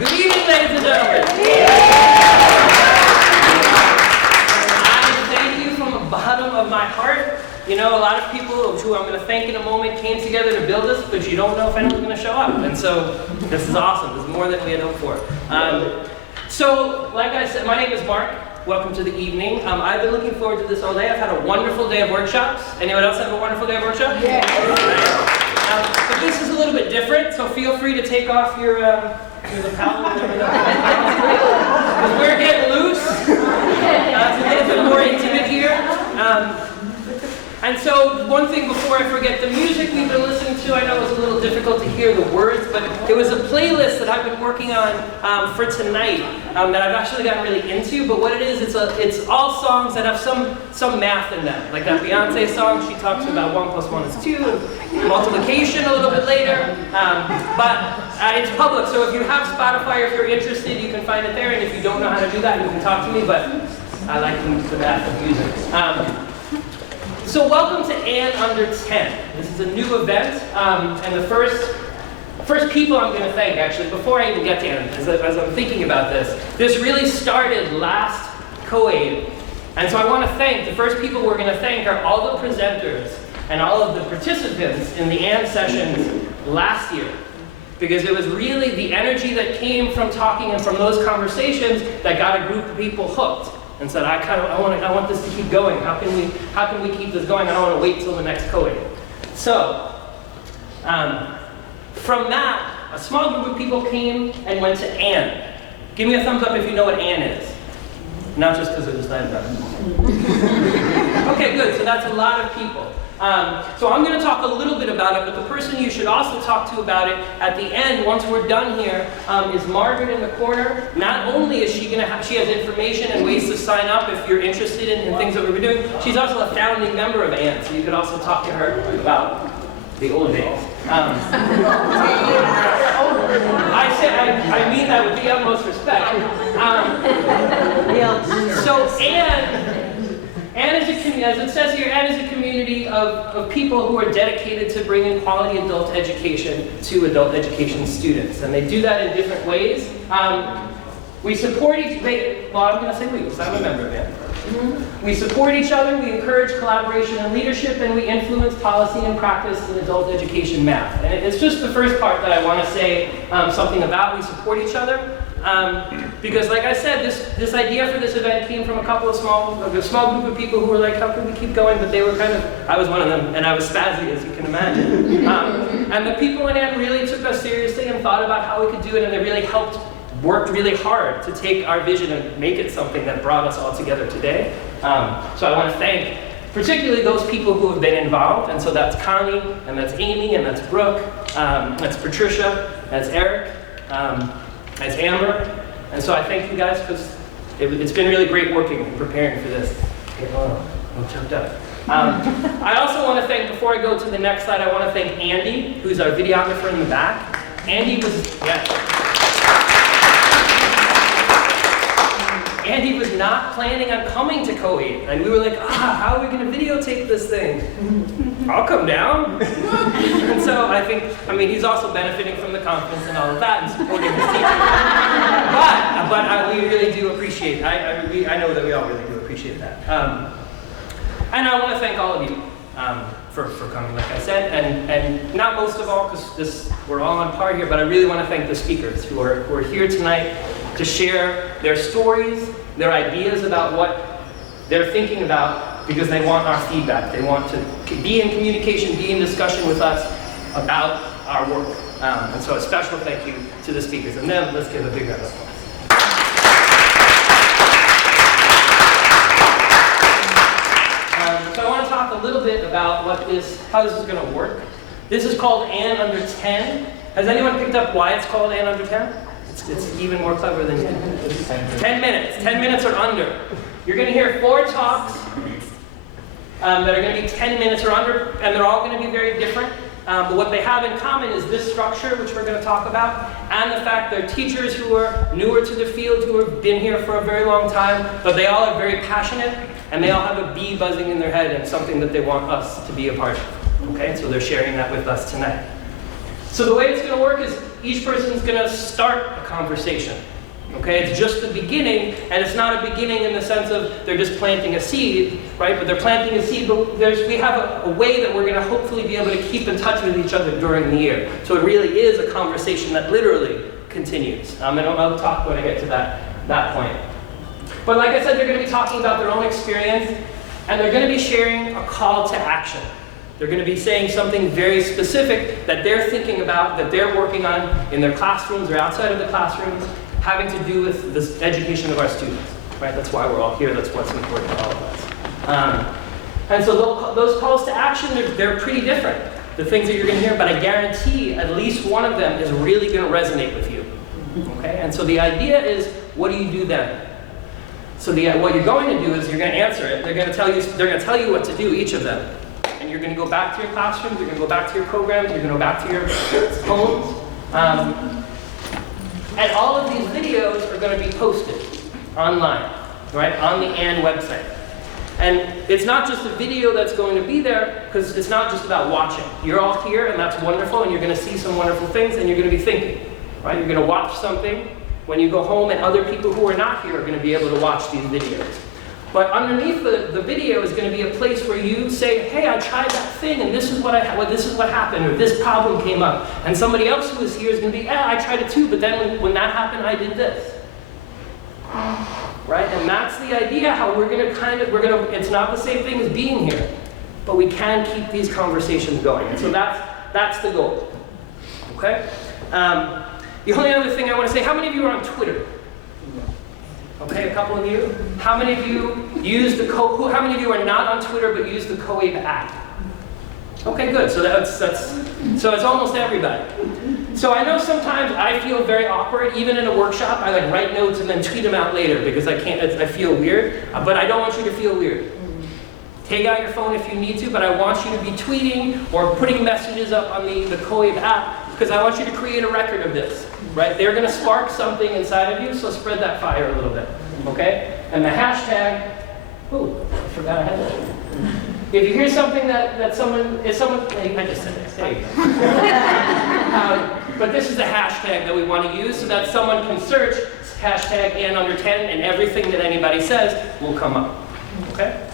Good evening, ladies and gentlemen. I thank you from the bottom of my heart. You know, a lot of people who I'm going to thank in a moment came together to build this, but you don't know if anyone's going to show up. And so this is awesome. This is more than we had hoped for. So, like I said, my name is Mark. Welcome to the evening. I've been looking forward to this all day. I've had a wonderful day of workshops. Anyone else have a wonderful day of workshops? Yeah. But this is a little bit different, so feel free to take off your lapel. We're getting loose. It's a little bit more intimate here. And so, one thing before I forget, the music we've been listening to, I know it was a little difficult to hear the words, but it was a playlist that I've been working on for tonight that I've actually gotten really into. But what it is, it's all songs that have some math in them. Like that Beyonce song, she talks about 1 + 1 is 2, and multiplication a little bit later. But it's public, so if you have Spotify, or if you're interested, you can find it there. And if you don't know how to do that, you can talk to me. But I like the math of music. So welcome to And Under 10. This is a new event, and the first people I'm going to thank, actually, before I even get to And, as I'm thinking about this really started last COAID, and so I want to thank, the first people we're going to thank are all the presenters and all of the participants in the And sessions last year, because it was really the energy that came from talking and from those conversations that got a group of people hooked. And said, I want this to keep going. How can we keep this going? I don't want to wait till the next COAID. So, from that, a small group of people came and went to And. Give me a thumbs up if you know what And is. Not just because I decided that. Okay, good. So that's a lot of people. So I'm going to talk a little bit about it, but the person you should also talk to about it at the end, once we're done here, is Margaret in the corner. Not only is she she has information and ways to sign up if you're interested in things that we're doing, she's also a founding member of And, so you could also talk to her about the old days. I mean that with the utmost respect. So And is a community, as it says here, And is a community of people who are dedicated to bringing quality adult education to adult education students. And they do that in different ways. We support I'm going to say we, because I'm a member of And. We support each other, we encourage collaboration and leadership, and we influence policy and practice in adult education math. And it's just the first part that I want to say something about. We support each other. Because like I said, this idea for this event came from a small group of people who were like, how can we keep going? But they were I was one of them, and I was spazzy, as you can imagine. And the people in And really took us seriously and thought about how we could do it, and they really worked really hard to take our vision and make it something that brought us all together today. So I want to thank particularly those people who have been involved, and so that's Connie, and that's Amy, and that's Brooke, that's Patricia, that's Eric, that's Amber, and so I thank you guys because it's been really great working and preparing for this. Okay, I'm choked up. I also want to thank, before I go to the next slide, I want to thank Andy, who's our videographer in the back. Andy was not planning on coming to COAID, and we were like, how are we going to videotape this thing? I'll come down. And so he's also benefiting from the conference and all of that and supporting his teaching. But we really do appreciate, I know that we all really do appreciate that. And I want to thank all of you for coming, like I said, and not most of all, because we're all on par here, but I really want to thank the speakers who are here tonight to share their stories, their ideas about what they're thinking about, because they want our feedback. They want to be in communication, be in discussion with us about our work. And so a special thank you to the speakers. And then let's give a big round of applause. So I want to talk a little bit about how this is going to work. This is called And Under 10. Has anyone picked up why it's called And Under 10? It's even more clever than 10 minutes. 10 minutes or under. You're going to hear 4 talks that are going to be 10 minutes or under, and they're all going to be very different. But what they have in common is this structure, which we're going to talk about, and the fact they're teachers who are newer to the field, who have been here for a very long time, but they all are very passionate, and they all have a bee buzzing in their head and something that they want us to be a part of. Okay, so they're sharing that with us tonight. So the way it's going to work is each person's going to start a conversation. Okay, it's just the beginning, and it's not a beginning in the sense of they're just planting a seed, right? But they're planting a seed, but we have a way that we're going to hopefully be able to keep in touch with each other during the year. So it really is a conversation that literally continues. And I'll talk when I get to that point. But like I said, they're going to be talking about their own experience, and they're going to be sharing a call to action. They're going to be saying something very specific that they're thinking about, that they're working on in their classrooms or outside of the classrooms, having to do with the education of our students, right? That's why we're all here. That's what's important to all of us. And so those calls to action, they're pretty different, the things that you're going to hear, but I guarantee at least one of them is really going to resonate with you, okay? And so the idea is, what do you do then? So what you're going to do is you're going to answer it. They're going to tell you what to do, each of them. And you're going to go back to your classrooms, you're going to go back to your programs, you're going to go back to your homes. And all of these videos are going to be posted online, right, on the AND website. And it's not just a video that's going to be there, because it's not just about watching. You're all here, and that's wonderful, and you're going to see some wonderful things, and you're going to be thinking, right? You're going to watch something when you go home, and other people who are not here are going to be able to watch these videos. But underneath the video is going to be a place where you say, hey, I tried that thing, and this is what happened, or this problem came up. And somebody else who is here is going to be, yeah, I tried it too, but then when that happened, I did this. Right? And that's the idea, how we're going to it's not the same thing as being here, but we can keep these conversations going. And so that's the goal. Okay? The only other thing I want to say, how many of you are on Twitter? Okay, a couple of you. How many of you use how many of you are not on Twitter but use the COABE app? Okay, good. So so it's almost everybody. So I know sometimes I feel very awkward, even in a workshop. I write notes and then tweet them out later because I feel weird. But I don't want you to feel weird. Take out your phone if you need to, but I want you to be tweeting or putting messages up on the COABE app, because I want you to create a record of this, right? They're going to spark something inside of you, so spread that fire a little bit, okay? And the hashtag, I forgot I had that. If you hear something I just said it, there you go. But this is the hashtag that we want to use so that someone can search hashtag #AND_10 and everything that anybody says will come up, okay?